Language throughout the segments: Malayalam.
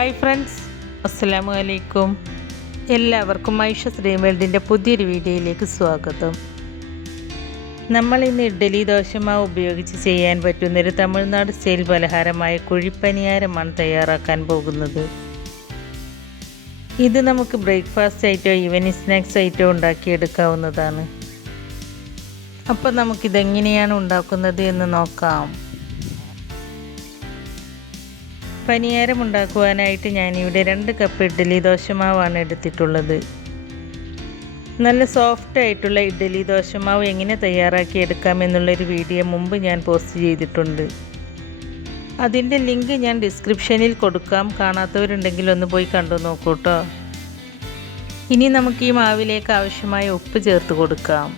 ഹായ് ഫ്രണ്ട്സ്, അസ്സലാമു അലൈക്കും. എല്ലാവർക്കും ഐഷസ് വേൾഡിൻ്റെ പുതിയൊരു വീഡിയോയിലേക്ക് സ്വാഗതം. നമ്മൾ ഇന്ന് ഇഡ്ഡലി ദോശമാവ് ഉപയോഗിച്ച് ചെയ്യാൻ പറ്റുന്നൊരു തമിഴ്നാട് സ്റ്റൈൽ പലഹാരമായ കുഴിപ്പനിയാരമാണ് തയ്യാറാക്കാൻ പോകുന്നത്. ഇത് നമുക്ക് ബ്രേക്ക്ഫാസ്റ്റ് ആയിട്ടോ ഈവനിങ് സ്നാക്സ് ആയിട്ടോ ഉണ്ടാക്കിയെടുക്കാവുന്നതാണ്. അപ്പോൾ നമുക്കിതെങ്ങനെയാണ് ഉണ്ടാക്കുന്നത് എന്ന് നോക്കാം. പനിയാരം ഉണ്ടാക്കുവാനായിട്ട് ഞാനിവിടെ 2 കപ്പ് ഇഡ്ഡലി ദോശമാവാണ് എടുത്തിട്ടുള്ളത്. നല്ല സോഫ്റ്റ് ആയിട്ടുള്ള ഇഡ്ഡലി ദോശമാവ് എങ്ങനെ തയ്യാറാക്കി എടുക്കാമെന്നുള്ളൊരു വീഡിയോ മുമ്പ് ഞാൻ പോസ്റ്റ് ചെയ്തിട്ടുണ്ട്. അതിൻ്റെ ലിങ്ക് ഞാൻ ഡിസ്ക്രിപ്ഷനിൽ കൊടുക്കാം. കാണാത്തവരുണ്ടെങ്കിൽ ഒന്ന് പോയി കണ്ടു നോക്കൂ കേട്ടോ. ഇനി നമുക്ക് ഈ മാവിലേക്ക് ആവശ്യമായ ഉപ്പ് ചേർത്ത് കൊടുക്കാം.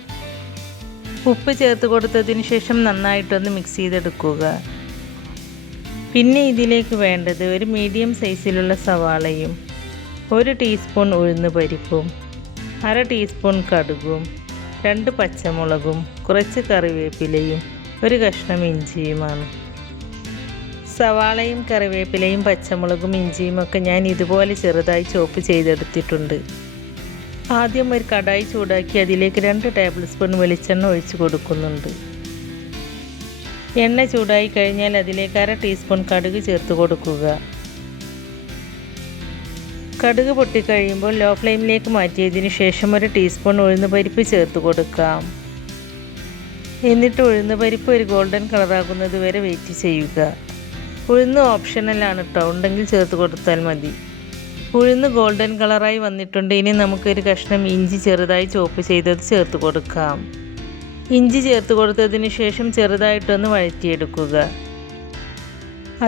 ഉപ്പ് ചേർത്ത് കൊടുത്തതിന് ശേഷം നന്നായിട്ടൊന്ന് മിക്സ് ചെയ്തെടുക്കുക. പിന്നെ ഇതിലേക്ക് വേണ്ടത് ഒരു മീഡിയം സൈസിലുള്ള സവാളയും 1 ടീസ്പൂൺ ഉഴുന്ന് പരിപ്പും 1/2 ടീസ്പൂൺ കടുകും 2 പച്ചമുളകും കുറച്ച് കറിവേപ്പിലയും 1 കഷ്ണം ഇഞ്ചിയുമാണ്. സവാളയും കറിവേപ്പിലയും പച്ചമുളകും ഇഞ്ചിയും ഒക്കെ ഞാൻ ഇതുപോലെ ചെറുതായി ചോപ്പ് ചെയ്തെടുത്തിട്ടുണ്ട്. ആദ്യം ഒരു കടായി ചൂടാക്കി അതിലേക്ക് 2 ടേബിൾ സ്പൂൺ വെളിച്ചെണ്ണ ഒഴിച്ച് കൊടുക്കുന്നുണ്ട്. എണ്ണ ചൂടായി കഴിഞ്ഞാൽ അതിലേക്ക് 1/2 ടീസ്പൂൺ കടുക് ചേർത്ത് കൊടുക്കുക. കടുക് പൊട്ടിക്കഴിയുമ്പോൾ ലോ ഫ്ലെയിമിലേക്ക് മാറ്റിയതിന് ശേഷം 1 ടീസ്പൂൺ ഉഴുന്ന് പരിപ്പ് ചേർത്ത് കൊടുക്കാം. എന്നിട്ട് ഉഴുന്ന് പരിപ്പ് ഒരു ഗോൾഡൻ കളറാകുന്നത് വരെ വെയിറ്റ് ചെയ്യുക. ഉഴുന്ന് ഓപ്ഷണലാണ് കേട്ടോ, ഉണ്ടെങ്കിൽ ചേർത്ത് കൊടുത്താൽ മതി. ഉഴുന്ന് ഗോൾഡൻ കളറായി വന്നിട്ടുണ്ട്. ഇനി നമുക്കൊരു കഷ്ണം ഇഞ്ചി ചെറുതായി ചോപ്പ് ചെയ്തത് ചേർത്ത് കൊടുക്കാം. ഇഞ്ചി ചേർത്ത് കൊടുത്തതിന് ശേഷം ചെറുതായിട്ടൊന്ന് വഴറ്റിയെടുക്കുക.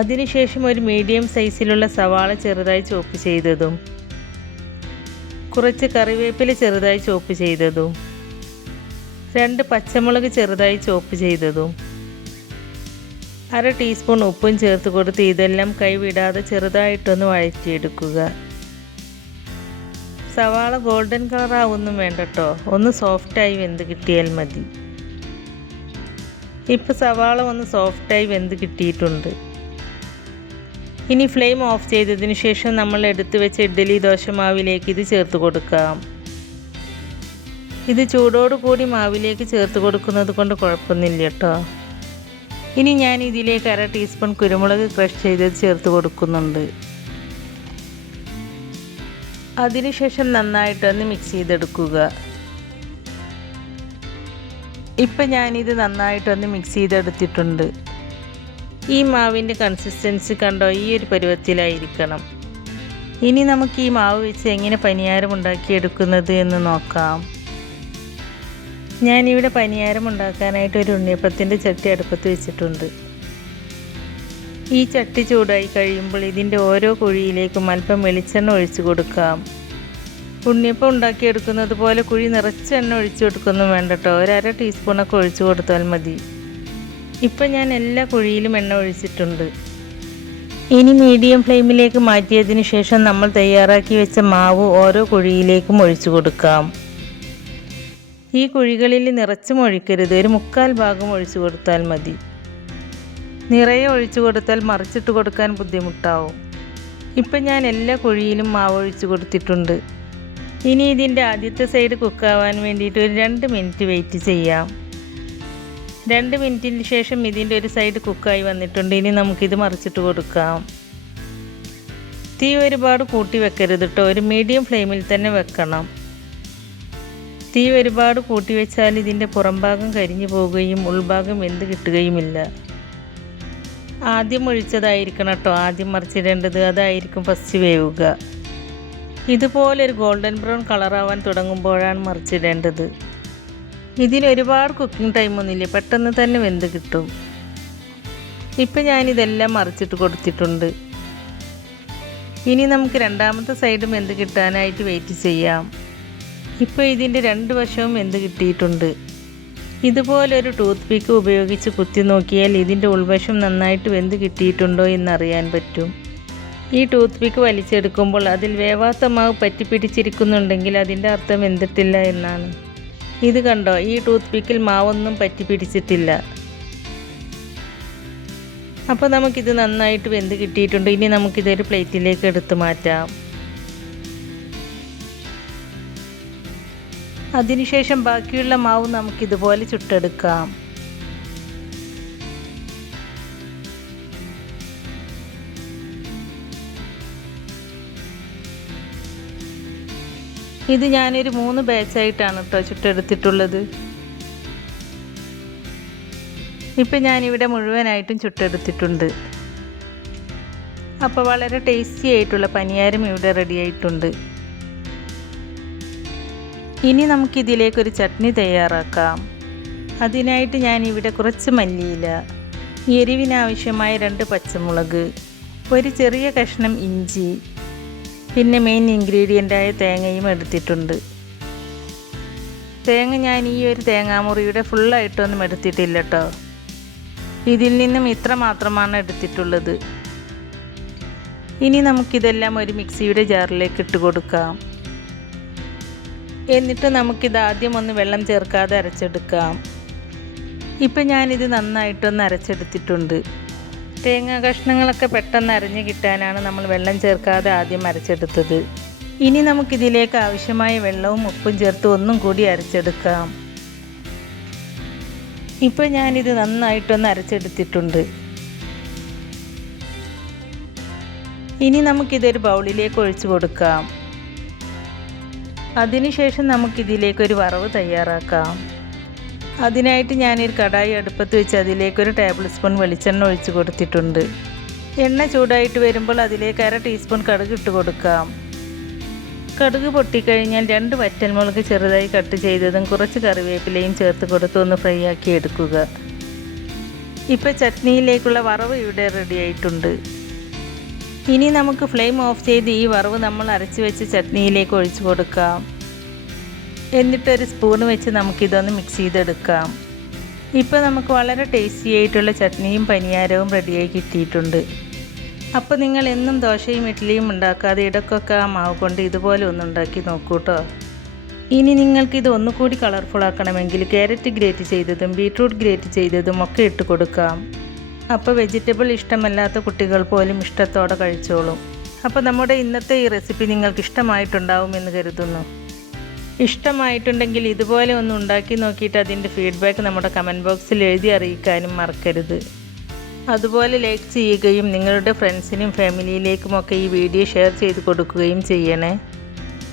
അതിനുശേഷം ഒരു മീഡിയം സൈസിലുള്ള സവാള ചെറുതായി ചോപ്പ് ചെയ്തതും കുറച്ച് കറിവേപ്പില ചെറുതായി ചോപ്പ് ചെയ്തതും 2 പച്ചമുളക് ചെറുതായി ചോപ്പ് ചെയ്തതും 1/2 ടീസ്പൂൺ ഉപ്പും ചേർത്ത് കൊടുത്ത് ഇതെല്ലാം കൈവിടാതെ ചെറുതായിട്ടൊന്ന് വഴറ്റിയെടുക്കുക. സവാള ഗോൾഡൻ കളറാവൊന്നും വേണ്ട കേട്ടോ, ഒന്ന് സോഫ്റ്റായി വെന്ത് കിട്ടിയാൽ മതി. ഇപ്പോൾ സവാള ഒന്ന് സോഫ്റ്റായി വെന്ത് കിട്ടിയിട്ടുണ്ട്. ഇനി ഫ്ലെയിം ഓഫ് ചെയ്തതിന് ശേഷം നമ്മൾ എടുത്തു വെച്ച ഇഡ്ഡലി ദോശമാവിലേക്ക് ഇത് ചേർത്ത് കൊടുക്കാം. ഇത് ചൂടോടുകൂടി മാവിലേക്ക് ചേർത്ത് കൊടുക്കുന്നത് കൊണ്ട് കുഴപ്പമൊന്നുമില്ല കേട്ടോ. ഇനി ഞാൻ ഇതിലേക്ക് 1/2 ടീസ്പൂൺ കുരുമുളക് ക്രഷ് ചെയ്തത് ചേർത്ത് കൊടുക്കുന്നുണ്ട്. അതിനുശേഷം നന്നായിട്ടൊന്ന് മിക്സ് ചെയ്തെടുക്കുക. ഇപ്പം ഞാനിത് നന്നായിട്ടൊന്ന് മിക്സ് ചെയ്തെടുത്തിട്ടുണ്ട്. ഈ മാവിൻ്റെ കൺസിസ്റ്റൻസി കണ്ടോ, ഈ ഒരു പരുവത്തിലായിരിക്കണം. ഇനി നമുക്ക് ഈ മാവ് വെച്ച് എങ്ങനെ പനിയാരം ഉണ്ടാക്കിയെടുക്കുന്നത് എന്ന് നോക്കാം. ഞാനിവിടെ പനിയാരം ഉണ്ടാക്കാനായിട്ട് ഒരു ഉണ്ണിയപ്പത്തിൻ്റെ ചട്ടി അടുപ്പത്ത് വെച്ചിട്ടുണ്ട്. ഈ ചട്ടി ചൂടായി കഴിയുമ്പോൾ ഇതിൻ്റെ ഓരോ കുഴിയിലേക്കും അല്പം വെളിച്ചെണ്ണ ഒഴിച്ചു കൊടുക്കാം. ഉണ്ണിയപ്പം ഉണ്ടാക്കിയെടുക്കുന്നത് പോലെ കുഴി നിറച്ച് എണ്ണ ഒഴിച്ചു കൊടുക്കൊന്നും വേണ്ട കേട്ടോ, 1/2 ടീസ്പൂണൊക്കെ ഒഴിച്ചു കൊടുത്താൽ മതി. ഇപ്പം ഞാൻ എല്ലാ കുഴിയിലും എണ്ണ ഒഴിച്ചിട്ടുണ്ട്. ഇനി മീഡിയം ഫ്ലെയിമിലേക്ക് മാറ്റിയതിന് ശേഷം നമ്മൾ തയ്യാറാക്കി വെച്ച മാവ് ഓരോ കുഴിയിലേക്കും ഒഴിച്ചു കൊടുക്കാം. ഈ കുഴികളിൽ നിറച്ചും ഒഴിക്കരുത്, ഒരു 1/4 ഭാഗം ഒഴിച്ചു കൊടുത്താൽ മതി. നിറയെ ഒഴിച്ചു കൊടുത്താൽ മറിച്ചിട്ട് കൊടുക്കാൻ ബുദ്ധിമുട്ടാവും. ഇപ്പം ഞാൻ എല്ലാ കുഴിയിലും മാവ് ഒഴിച്ചു കൊടുത്തിട്ടുണ്ട്. ഇനി ഇതിൻ്റെ ആദ്യത്തെ സൈഡ് കുക്കാവാൻ വേണ്ടിയിട്ട് ഒരു 2 മിനിറ്റ് വെയിറ്റ് ചെയ്യാം. 2 മിനിറ്റിന് ശേഷം ഇതിൻ്റെ ഒരു സൈഡ് കുക്കായി വന്നിട്ടുണ്ട്. ഇനി നമുക്കിത് മറിച്ചിട്ട് കൊടുക്കാം. തീ ഒരുപാട് കൂട്ടി വെക്കരുത് കേട്ടോ, ഒരു മീഡിയം ഫ്ലെയിമിൽ തന്നെ വെക്കണം. തീ ഒരുപാട് കൂട്ടി വെച്ചാൽ ഇതിൻ്റെ പുറം ഭാഗം കരിഞ്ഞു പോവുകയും ഉൾഭാഗം വെന്ത് കിട്ടുകയുമില്ല. ആദ്യം ഒഴിച്ചതായിരിക്കണം കേട്ടോ ആദ്യം മറിച്ചിടേണ്ടത്, അതായിരിക്കും ഫസ്റ്റ് വേവുക. ഇതുപോലെ ഒരു ഗോൾഡൻ ബ്രൗൺ കളറാവാൻ തുടങ്ങുമ്പോഴാണ് മറിച്ചിടേണ്ടത്. ഇതിന് ഒരുപാട് കുക്കിംഗ് ടൈമൊന്നുമില്ല, പെട്ടെന്ന് തന്നെ വെന്ത് കിട്ടും. ഇപ്പം ഞാനിതെല്ലാം മറിച്ചിട്ട് കൊടുത്തിട്ടുണ്ട്. ഇനി നമുക്ക് രണ്ടാമത്തെ സൈഡും വെന്ത് കിട്ടാനായിട്ട് വെയിറ്റ് ചെയ്യാം. ഇപ്പോൾ ഇതിൻ്റെ 2 വശവും വെന്ത് കിട്ടിയിട്ടുണ്ട്. ഇതുപോലൊരു ടൂത്ത് പിക്ക് ഉപയോഗിച്ച് കുത്തി നോക്കിയാൽ ഇതിൻ്റെ ഉൾവശം നന്നായിട്ട് വെന്ത് കിട്ടിയിട്ടുണ്ടോ എന്നറിയാൻ പറ്റും. ഈ ടൂത്ത് പിക്ക് വലിച്ചെടുക്കുമ്പോൾ അതിൽ വേവാത്ത മാവ് പറ്റിപ്പിടിച്ചിരിക്കുന്നുണ്ടെങ്കിൽ അതിൻ്റെ അർത്ഥം വെന്തിട്ടില്ല എന്നാണ്. ഇത് കണ്ടോ, ഈ ടൂത്ത് പിക്കിൽ മാവൊന്നും പറ്റിപ്പിടിച്ചിട്ടില്ല. അപ്പോൾ നമുക്കിത് നന്നായിട്ട് വെന്ത് കിട്ടിയിട്ടുണ്ട്. ഇനി നമുക്കിതൊരു പ്ലേറ്റിലേക്ക് എടുത്ത് മാറ്റാം. അതിനുശേഷം ബാക്കിയുള്ള മാവ് നമുക്കിതുപോലെ ചുട്ടെടുക്കാം. ഇത് ഞാനൊരു 3 ബാച്ചായിട്ടാണ് കേട്ടോ ചുട്ടെടുത്തിട്ടുള്ളത്. ഇപ്പം ഞാനിവിടെ മുഴുവനായിട്ടും ചുട്ടെടുത്തിട്ടുണ്ട്. അപ്പോൾ വളരെ ടേസ്റ്റി ആയിട്ടുള്ള പനിയാരം ഇവിടെ റെഡി ആയിട്ടുണ്ട്. ഇനി നമുക്കിതിലേക്കൊരു ചട്നി തയ്യാറാക്കാം. അതിനായിട്ട് ഞാനിവിടെ കുറച്ച് മല്ലിയില, എരിവിനാവശ്യമായ 2 പച്ചമുളക്, ഒരു ചെറിയ കഷ്ണം ഇഞ്ചി, പിന്നെ മെയിൻ ഇൻഗ്രീഡിയൻ്റായ തേങ്ങയും എടുത്തിട്ടുണ്ട്. തേങ്ങ ഞാൻ ഈ ഒരു തേങ്ങാമുറിയുടെ ഫുള്ളായിട്ടൊന്നും എടുത്തിട്ടില്ല കേട്ടോ. ഇതിൽ നിന്നും ഇത്ര മാത്രമാണ് എടുത്തിട്ടുള്ളത്. ഇനി നമുക്കിതെല്ലാം ഒരു മിക്സിയുടെ ജാറിലേക്ക് ഇട്ട് കൊടുക്കാം. എന്നിട്ട് നമുക്കിത് ആദ്യം ഒന്ന് വെള്ളം ചേർക്കാതെ അരച്ചെടുക്കാം. ഇപ്പം ഞാനിത് നന്നായിട്ടൊന്ന് അരച്ചെടുത്തിട്ടുണ്ട്. തേങ്ങാ കഷ്ണങ്ങളൊക്കെ പെട്ടെന്ന് അരഞ്ഞ് കിട്ടാനാണ് നമ്മൾ വെള്ളം ചേർക്കാതെ ആദ്യം അരച്ചെടുത്തത്. ഇനി നമുക്കിതിലേക്ക് ആവശ്യമായ വെള്ളവും ഉപ്പും ചേർത്ത് ഒന്നും കൂടി അരച്ചെടുക്കാം. ഇപ്പോൾ ഞാനിത് നന്നായിട്ടൊന്ന് അരച്ചെടുത്തിട്ടുണ്ട്. ഇനി നമുക്കിതൊരു ബൗളിലേക്ക് ഒഴിച്ചു കൊടുക്കാം. അതിനുശേഷം നമുക്കിതിലേക്കൊരു വറവ് തയ്യാറാക്കാം. അതിനായിട്ട് ഞാനൊരു കടായി അടുപ്പത്ത് വെച്ച് അതിലേക്കൊരു ടേബിൾ സ്പൂൺ വെളിച്ചെണ്ണ ഒഴിച്ച് കൊടുത്തിട്ടുണ്ട്. എണ്ണ ചൂടായിട്ട് വരുമ്പോൾ അതിലേക്ക് 1/2 ടീസ്പൂൺ കടുക് ഇട്ട് കൊടുക്കാം. കടുക് പൊട്ടിക്കഴിഞ്ഞാൽ 2 വറ്റൽമുളക് ചെറുതായി കട്ട് ചെയ്തതും കുറച്ച് കറിവേപ്പിലയും ചേർത്ത് കൊടുത്ത് ഒന്ന് ഫ്രൈ ആക്കി എടുക്കുക. ഇപ്പോൾ ചട്നിയിലേക്കുള്ള വറവ് ഇവിടെ റെഡി ആയിട്ടുണ്ട്. ഇനി നമുക്ക് ഫ്ലെയിം ഓഫ് ചെയ്ത് ഈ വറവ് നമ്മൾ അരച്ച് വെച്ച് ചട്നിയിലേക്ക് ഒഴിച്ചു കൊടുക്കാം. എന്നിട്ടൊരു സ്പൂൺ വെച്ച് നമുക്കിതൊന്ന് മിക്സ് ചെയ്തെടുക്കാം. ഇപ്പോൾ നമുക്ക് വളരെ ടേസ്റ്റി ആയിട്ടുള്ള ചട്നിയും പനിയാരവും റെഡിയായി കിട്ടിയിട്ടുണ്ട്. അപ്പോൾ നിങ്ങൾ എന്നും ദോശയും ഇഡ്ഡലിയും ഉണ്ടാക്കാതെ ഇടയ്ക്കൊക്കെ ആ മാവ് കൊണ്ട് ഇതുപോലെ ഒന്ന് ഉണ്ടാക്കി നോക്കൂ കേട്ടോ. ഇനി നിങ്ങൾക്കിത് ഒന്നുകൂടി കളർഫുൾ ആക്കണമെങ്കിൽ ക്യാരറ്റ് ഗ്രേറ്റ് ചെയ്തതും ബീട്രൂട്ട് ഗ്രേറ്റ് ചെയ്തതും ഒക്കെ ഇട്ട് കൊടുക്കാം. അപ്പോൾ വെജിറ്റബിൾ ഇഷ്ടമല്ലാത്ത കുട്ടികൾ പോലും ഇഷ്ടത്തോടെ കഴിച്ചോളും. അപ്പോൾ നമ്മുടെ ഇന്നത്തെ ഈ റെസിപ്പി നിങ്ങൾക്ക് ഇഷ്ടമായിട്ടുണ്ടാവുമെന്ന് കരുതുന്നു. ഇഷ്ടമായിട്ടുണ്ടെങ്കിൽ ഇതുപോലെ ഒന്ന് ഉണ്ടാക്കി നോക്കിയിട്ട് അതിൻ്റെ ഫീഡ്ബാക്ക് നമ്മുടെ കമൻറ്റ് ബോക്സിൽ എഴുതി അറിയിക്കാനും മറക്കരുത്. അതുപോലെ ലൈക്ക് ചെയ്യുകയും നിങ്ങളുടെ ഫ്രണ്ട്സിനും ഫാമിലിയിലേക്കുമൊക്കെ ഈ വീഡിയോ ഷെയർ ചെയ്ത് കൊടുക്കുകയും ചെയ്യണേ.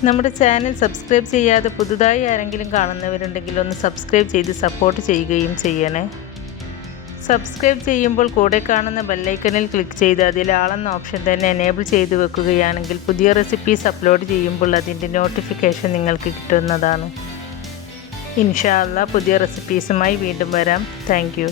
നമ്മുടെ ചാനൽ സബ്സ്ക്രൈബ് ചെയ്യാതെ പുതുതായി ആരെങ്കിലും കാണുന്നവരുണ്ടെങ്കിൽ ഒന്ന് സബ്സ്ക്രൈബ് ചെയ്ത് സപ്പോർട്ട് ചെയ്യുകയും ചെയ്യണേ. സബ്സ്ക്രൈബ് ചെയ്യുമ്പോൾ കൂടെ കാണുന്ന ബെല്ലൈക്കണിൽ ക്ലിക്ക് ചെയ്ത് അതിൽ ആളെന്ന ഓപ്ഷൻ തന്നെ എനേബിൾ ചെയ്ത് വെക്കുകയാണെങ്കിൽ പുതിയ റെസിപ്പീസ് അപ്ലോഡ് ചെയ്യുമ്പോൾ അതിൻ്റെ നോട്ടിഫിക്കേഷൻ നിങ്ങൾക്ക് കിട്ടുന്നതാണ്. ഇൻഷാ അല്ലാഹ് പുതിയ റെസിപ്പീസുമായി വീണ്ടും വരാം. Thank you.